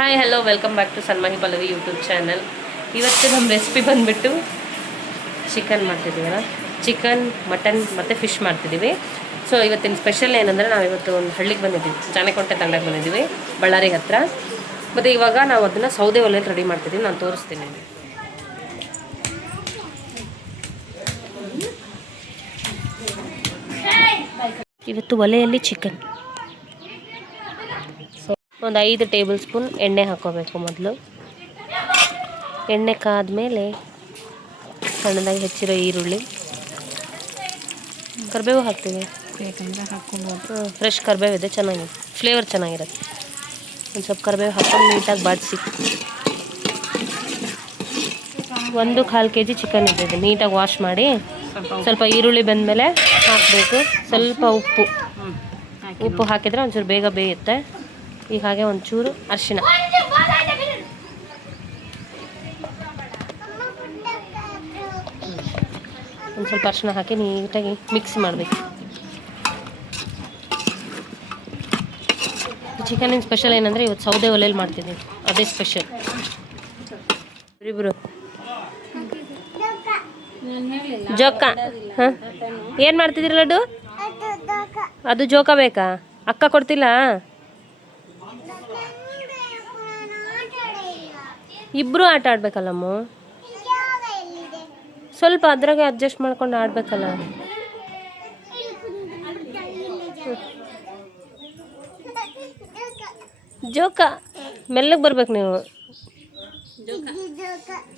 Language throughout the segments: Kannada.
Hi hello welcome back to Sanmahi Pallavi YouTube channel. ಇವತ್ತು ನಮ್ಮ ರೆಸಿಪಿ ಬಂದುಬಿಟ್ಟು ಚಿಕನ್ ಮಾಡ್ತಿದ್ದೀವಲ್ಲ, ಚಿಕನ್, ಮಟನ್ ಮತ್ತು ಫಿಶ್ ಮಾಡ್ತಿದ್ದೀವಿ. ಸೊ ಇವತ್ತಿನ ಸ್ಪೆಷಲ್ ಏನಂದರೆ, ನಾವಿವತ್ತು ಒಂದು ಹಳ್ಳಿಗೆ ಬಂದಿದ್ದೀವಿ, ಜಾನೆಕೊಂಟೆ ತಂಡಕ್ಕೆ ಬಂದಿದ್ದೀವಿ, ಬಳ್ಳಾರಿ ಹತ್ರ. ಮತ್ತು ಇವಾಗ ನಾವು ಅದನ್ನು ಸೌದೆ ಒಲೆಯಲ್ಲಿ ರೆಡಿ ಮಾಡ್ತಿದ್ದೀವಿ, ನಾನು ತೋರಿಸ್ತೀನಿ. ಇವತ್ತು ಒಲೆಯಲ್ಲಿ ಚಿಕನ್. ಒಂದು 5 ಟೇಬಲ್ ಸ್ಪೂನ್ ಎಣ್ಣೆ ಹಾಕ್ಕೋಬೇಕು. ಮೊದಲು ಎಣ್ಣೆ ಕಾದ್ಮೇಲೆ ಸಣ್ಣದಾಗಿ ಹೆಚ್ಚಿರೋ ಈರುಳ್ಳಿ, ಕರಿಬೇವು ಹಾಕ್ತೀವಿ. ಬೇಕಂದ್ರೆ ಹಾಕ್ಕೊಬೋದು. ಫ್ರೆಶ್ ಕರಿಬೇವು ಇದೆ, ಚೆನ್ನಾಗಿ ಫ್ಲೇವರ್ ಚೆನ್ನಾಗಿರುತ್ತೆ. ಒಂದು ಸ್ವಲ್ಪ ಕರಿಬೇವು ಹಾಕ್ಕೊಂಡು ನೀಟಾಗಿ ಬಾಡಿಸಿ. 1/4 kg ಚಿಕನ್ ಇದೆ, ನೀಟಾಗಿ ವಾಶ್ ಮಾಡಿ ಸ್ವಲ್ಪ ಈರುಳ್ಳಿ ಬೆಂದಮೇಲೆ ಹಾಕಬೇಕು. ಸ್ವಲ್ಪ ಉಪ್ಪು ಹಾಕಿದರೆ ಒಂಚೂರು ಬೇಗ ಬೇಯುತ್ತೆ. ಈಗ ಹಾಗೆ ಒಂಚೂರು ಅರಿಶಿಣ, ಒಂದು ಸ್ವಲ್ಪ ಅರಿಶಿಣ ಹಾಕಿ ನೀಟಾಗಿ ಮಿಕ್ಸ್ ಮಾಡಬೇಕು. ಚಿಕನಿನ ಸ್ಪೆಷಲ್ ಏನಂದರೆ, ಇವತ್ತು ಸೌದೆ ಒಲೆಯಲ್ಲಿ ಮಾಡ್ತಿದ್ದೀವಿ, ಅದೇ ಸ್ಪೆಷಲ್. ಇಬ್ಬರು ಜೋಕ. ಹಾಂ, ಏನು ಮಾಡ್ತಿದ್ದೀರಿ ಲಡ್ಡು? ಅದು ಜೋಕ ಬೇಕಾ? ಅಕ್ಕ ಕೊಡ್ತಿಲ್ಲ? ಇಬ್ಬರು ಆಟ ಆಡ್ಬೇಕಲ್ಲಮ್ಮ, ಸ್ವಲ್ಪ ಅದ್ರಾಗೆ ಅಡ್ಜಸ್ಟ್ ಮಾಡ್ಕೊಂಡು ಆಡಬೇಕಲ್ಲ. ಜೋಕ ಮೆಲ್ಲಗೆ ಬರ್ಬೇಕು ನೀವು.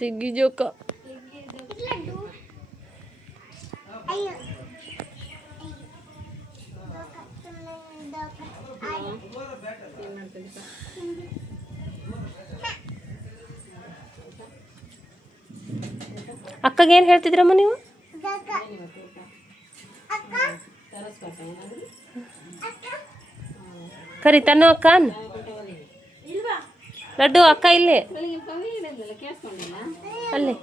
ಸಿಗ್ಗಿ ಜೋಕ. ಅಕ್ಕಗೆ ಏನು ಹೇಳ್ತಿದ್ರಮ್ಮ ನೀವು? ಕರಿ ತನ್ನೋ ಅಕ್ಕ. ಲಡ್ಡು ಅಕ್ಕ ಇಲ್ಲಿ ಅಲ್ಲಿ.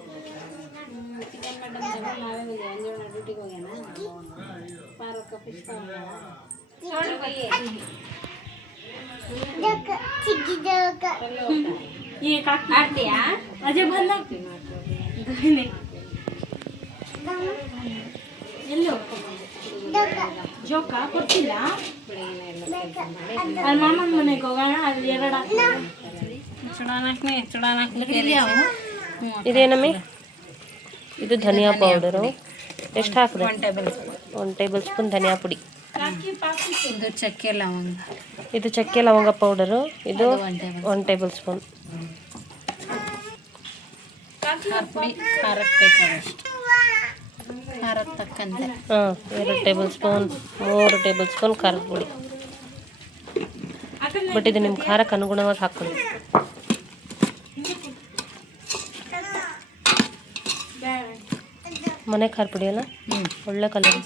ಜೋಕ ಕೊಡ್ತಿಲ್ಲ. ಅಲ್ಲಿ ಮಾಮನ ಮನೆಗೆ ಹೋಗೋಣ, ಅಲ್ಲಿ 2 ಇದೇನಮ್ಮಿ? ಇದು ಧನಿಯಾ ಪೌಡರು. ಎಷ್ಟು ಹಾಕಿದೆ? 1 ಟೇಬಲ್ ಸ್ಪೂನ್ ಧನಿಯಾ ಪುಡಿ. ಇದು ಚಕ್ಕೆ ಲವಂಗ. ಇದು ಚಕ್ಕೆ ಲವಂಗ ಪೌಡರು. ಇದು 1 ಟೇಬಲ್ ಸ್ಪೂನ್. ಪುಡಿ ಖಾರಕ್ಕೆ ಬೇಕಾದಷ್ಟು, ಖಾರಕ್ಕೆ ತಕ್ಕಂತೆ. 2 ಟೇಬಲ್ ಸ್ಪೂನ್, 3 ಟೇಬಲ್ ಸ್ಪೂನ್ ಖಾರದ ಪುಡಿ. ಬಟ್ ಇದು ನಿಮ್ಮ ಖಾರಕ್ಕೆ ಅನುಗುಣವಾಗಿ ಹಾಕ್ಕೊಳ್ಳಿ. ಮನೆ ಖಾರ ಪುಡಿ ಅಲ್ಲ, ಒಳ್ಳೆ ಕಲರ್.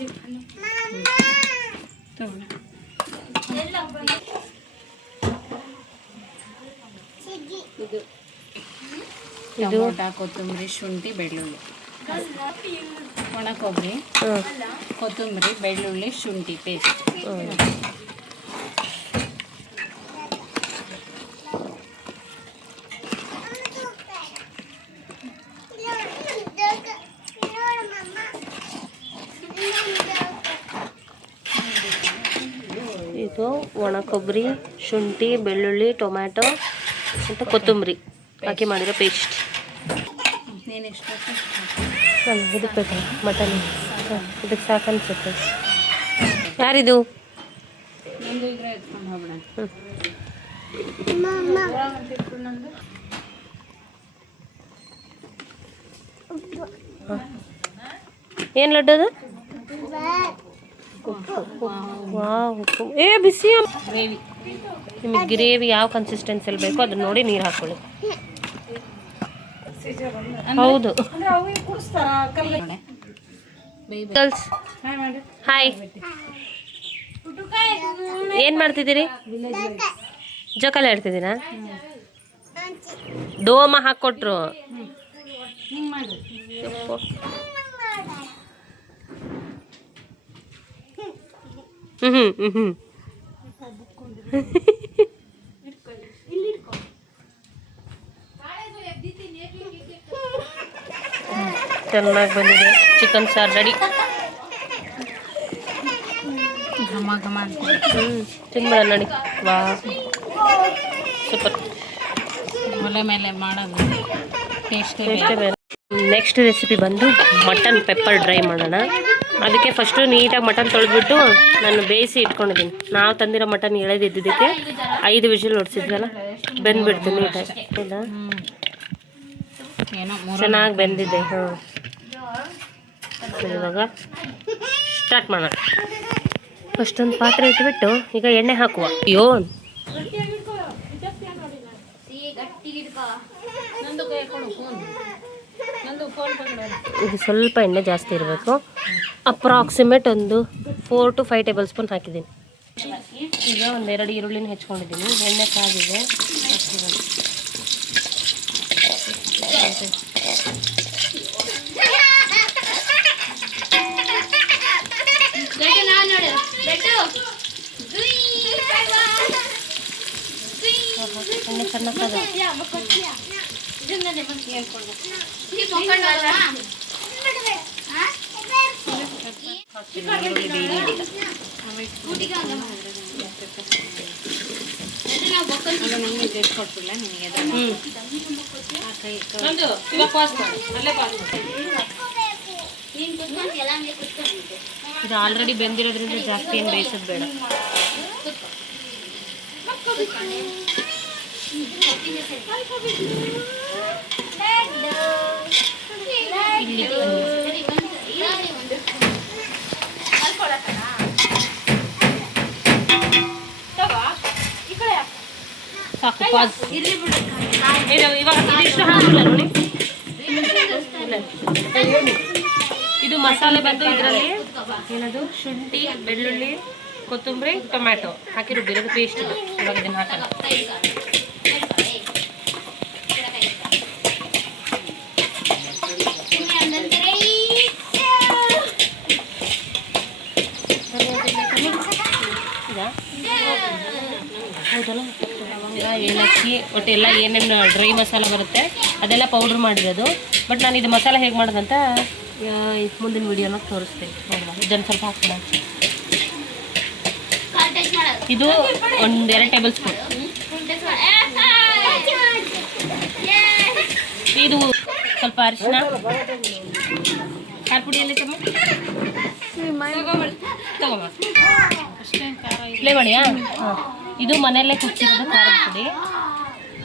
ಇದು ಕೊತ್ತಂಬರಿ, ಶುಂಠಿ, ಬೆಳ್ಳುಳ್ಳಿ, ಒಣ ಕೊಬ್ಬರಿ, ಕೊತ್ತಂಬರಿ, ಬೆಳ್ಳುಳ್ಳಿ, ಶುಂಠಿ ಪೇಸ್ಟ್. ಇದು ಒಣ ಕೊಬ್ಬರಿ, ಶುಂಠಿ, ಬೆಳ್ಳುಳ್ಳಿ, ಟೊಮ್ಯಾಟೊ ಮತ್ತು ಕೊತ್ತಂಬರಿ ಹಾಕಿ ಮಾಡಿರೋ ಪೇಸ್ಟ್. ಇದಕ್ಕೆ ಬೇಕಲ್ಲ ಮಟನ್, ಇದಕ್ಕೆ ಸಾಕು ಅನ್ಸುತ್ತೆ. ಯಾರಿದು? ಏನು ಲಡ್ಡು ಅದು? ಉಪ್ಪು. ಬಿಸಿ ಗ್ರೇವಿ. ನಿಮಗೆ ಗ್ರೇವಿ ಯಾವ ಕನ್ಸಿಸ್ಟೆನ್ಸಿಯಲ್ಲಿ ಬೇಕೋ ಅದನ್ನ ನೋಡಿ ನೀರು ಹಾಕ್ಕೊಳ್ಳಿ. ಹೌದು. ಹಾಯ್, ಏನು ಮಾಡ್ತಿದ್ದೀರಿ? ಜೋಕಾಲಿ ಆಡ್ತಿದ್ದೀರಾ? ಡೋಮ ಹಾಕ್ಕೊಟ್ರು. ಚೆನ್ನಾಗಿ ಬಂದಿದೆ. ಚಿಕನ್ ಸಾರು ರೆಡಿ. ಘಮ ಘಮ ಅಂತ ತಿನ್ಬೇಡ ನೋಡಿ. ವಾ ಸೂಪರ್. ಒಲೆ ಮೇಲೆ ಮಾಡೋದು ಟೇಸ್ಟೇ ಬೇರೆ. ನೆಕ್ಸ್ಟ್ ರೆಸಿಪಿ ಬಂದು ಮಟನ್ ಪೆಪ್ಪರ್ ಡ್ರೈ ಮಾಡೋಣ. ಅದಕ್ಕೆ ಫಸ್ಟು ನೀಟಾಗಿ ಮಟನ್ ತೊಳೆದ್ಬಿಟ್ಟು ನಾನು ಬೇಯಿಸಿ ಇಟ್ಕೊಂಡಿದ್ದೀನಿ. ನಾವು ತಂದಿರೋ ಮಟನ್ ಎಳೆದಿದ್ದಕ್ಕೆ 5 ವಿಷಲ್ ಹೊಡ್ಸಿದ್ವಲ್ಲ, ಬೆಂದ್ಬಿಡ್ತು ನೀಟಾಗಿ. ಇಲ್ಲ ಏನೋ ಚೆನ್ನಾಗಿ ಬೆಂದಿದೆ. ಹಾಂ, ಇವಾಗ ಸ್ಟಾರ್ಟ್ ಮಾಡೋಣ. ಫಸ್ಟೊಂದು ಪಾತ್ರೆ ಇಟ್ಬಿಟ್ಟು ಈಗ ಎಣ್ಣೆ ಹಾಕುವ. ಅಯ್ಯೋ ಇದು ಸ್ವಲ್ಪ ಎಣ್ಣೆ ಜಾಸ್ತಿ ಇರಬೇಕು. ಅಪ್ರಾಕ್ಸಿಮೇಟ್ ಒಂದು 4 to 5 ಟೇಬಲ್ ಸ್ಪೂನ್ ಹಾಕಿದ್ದೀನಿ. ಈಗ 1-2 ಈರುಳ್ಳಿನ ಹೆಚ್ಕೊಂಡಿದ್ದೀನಿ. ಎಣ್ಣೆ ಕಾದಿದೆ. ಎಣ್ಣೆ ಚೆನ್ನಾಗಿ ಇದು ಆಲ್ರೆಡಿ ಬೆಂದಿರೋದ್ರಿಂದ ಜಾಸ್ತಿ ಏನು ಬೇಯಿಸೋದು ಬೇಡ. ಸಾಕು, ಪಾಸ್. ಇವಾಗ ಇದಿಷ್ಟು ಹಾಕಿಲ್ಲ ನೋಡಿ. ಇದು ಮಸಾಲೆ ಬಂದು ಇದರಲ್ಲಿ ಏನದು ಶುಂಠಿ, ಬೆಳ್ಳುಳ್ಳಿ, ಕೊತ್ತಂಬರಿ, ಟೊಮ್ಯಾಟೊ ಹಾಕಿ ರುಬ್ಬಿರೋದು ಪೇಸ್ಟ್. ಇವಾಗ ಇದನ್ನು ಹಾಕೋಣ. ಹೌದಲ್ಲ, ಲವಂಗ, ಏಲಕ್ಕಿ, ಒಟ್ಟು ಎಲ್ಲ ಏನೇನು ಡ್ರೈ ಮಸಾಲೆ ಬರುತ್ತೆ ಅದೆಲ್ಲ ಪೌಡ್ರ್ ಮಾಡಿರೋದು. ಬಟ್ ನಾನು ಇದು ಮಸಾಲೆ ಹೇಗೆ ಮಾಡೋದಂತ ಮುಂದಿನ ವೀಡಿಯೋನ ತೋರಿಸ್ತೀನಿ. ನೋಡುವ, ಇದನ್ನು ಸ್ವಲ್ಪ ಹಾಕೋಣ. ಇದು 1-2 ಟೇಬಲ್ ಸ್ಪೂನ್. ಇದು ಸ್ವಲ್ಪ ಅರಿಶಿನ, ಖಾರ ಪುಡಿ ಎಲ್ಲಿ ತಗೊಂಬ ಅಷ್ಟೇ. ಪ್ಲೇ ಮಾಡಿಯಾ? ಹಾಂ, ಇದು ಮನೆಯಲ್ಲೇ ಕುಚ್ಚಿರೋದು ಖಾರದ ಪುಡಿ.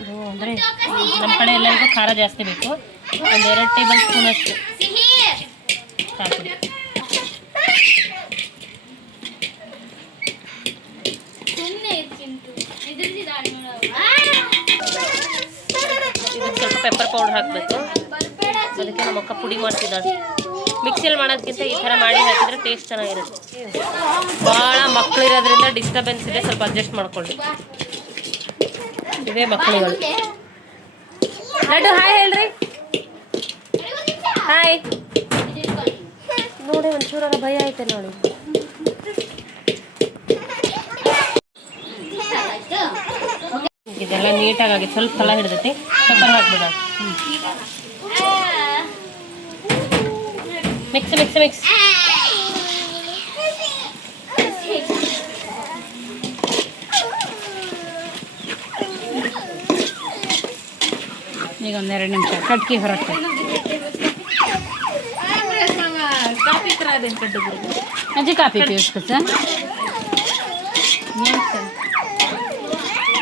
ಇದು ಅಂದರೆ ನಮ್ಮ ಕಡೆ ಎಲ್ಲರಿಗೂ ಖಾರ ಜಾಸ್ತಿ ಬೇಕು. 1-2 ಟೇಬಲ್ ಸ್ಪೂನ್ ಅಷ್ಟು ಖಾರ ಪುಡಿ. ಇದಕ್ಕೆ ಸ್ವಲ್ಪ ಪೆಪ್ಪರ್ ಪೌಡರ್ ಹಾಕಬೇಕು. ಅದಕ್ಕೆ ನಮ್ಮ ಅಕ್ಕ ಪುಡಿ ಮಾಡ್ತಿದ್ದಾಳೆ. ಮಿಕ್ಸಿಯಲ್ಲಿ ಮಾಡೋದಕ್ಕಿಂತ ಈ ಥರ ಮಾಡಿ ಹಾಕಿದರೆ ಟೇಸ್ಟ್ ಚೆನ್ನಾಗಿರುತ್ತೆ. ಭಾಳ ಮಕ್ಕಳಿರೋದ್ರಿಂದ ಡಿಸ್ಟರ್ಬೆನ್ಸ್ ಇದೆ, ಸ್ವಲ್ಪ ಅಡ್ಜಸ್ಟ್ ಮಾಡ್ಕೊಳ್ಳಿ. ಇವೇ ಮಕ್ಕಳುಗಳು. ಲಡ್ಡು ಹಾಯ್ ಹೇಳ್ರಿ. ಹಾಯ್ ನೋಡಿ, ಒಂಚೂರ ಭಯ ಐತೆ ನೋಡಿ. ಇದೆಲ್ಲ ನೀಟಾಗಿ ಸ್ವಲ್ಪ ತಳ ಹಿಡ್ದೈತಿ. ಪೆಪ್ಪರ್ ಹಾಕ್ಬಿಡ. Mix mix mix. ಈಗ 1-2 ನಿಮಿಷ ಕಟ್ಕಿ ಹೊರಕ್ಕೆ. ಅಜ್ಜಿ ಕಾಫಿ ಪೀಸ್ಕ ಸರ್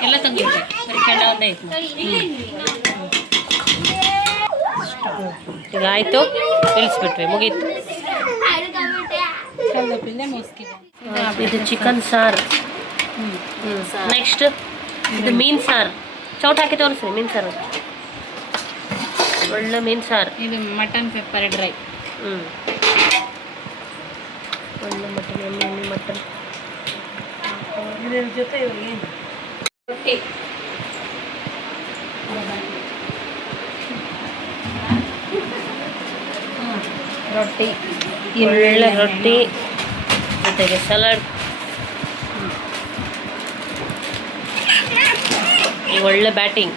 ಎಲ್ಲ ತಂದಿದ್ದೆ, ಬರೀ ಕೆಂಡ ಒಂದೇ ಐತಿ. ಈಗ ಆಯಿತು, ಇಳಿಸ್ಬಿಟ್ವಿ, ಮುಗೀತು. ಇದು ಚಿಕನ್ ಸಾರು. ನೆಕ್ಸ್ಟ್ ಇದು ಮೀನು ಸಾರು. ಚೌಟ್ ಹಾಕಿ ತೋರಿಸ್ರಿ. ಮೀನು ಸಾರು, ಒಳ್ಳೆ ಮೀನು ಸಾರು. ಇದು ಮಟನ್ ಪೆಪ್ಪರ್ ಡ್ರೈ. ಒಳ್ಳೆ ಮಟನ್, ಎಣ್ಣೆ ಮಟನ್. ಇದ್ರ ಜೊತೆ ಏನು ರೊಟ್ಟಿ. ರೊಟ್ಟಿ, ಒಳ್ಳೆ ರೊಟ್ಟಿ ಜೊತೆಗೆ ಸಲಾಡ್. ಒಳ್ಳೆ ಬ್ಯಾಟಿಂಗ್.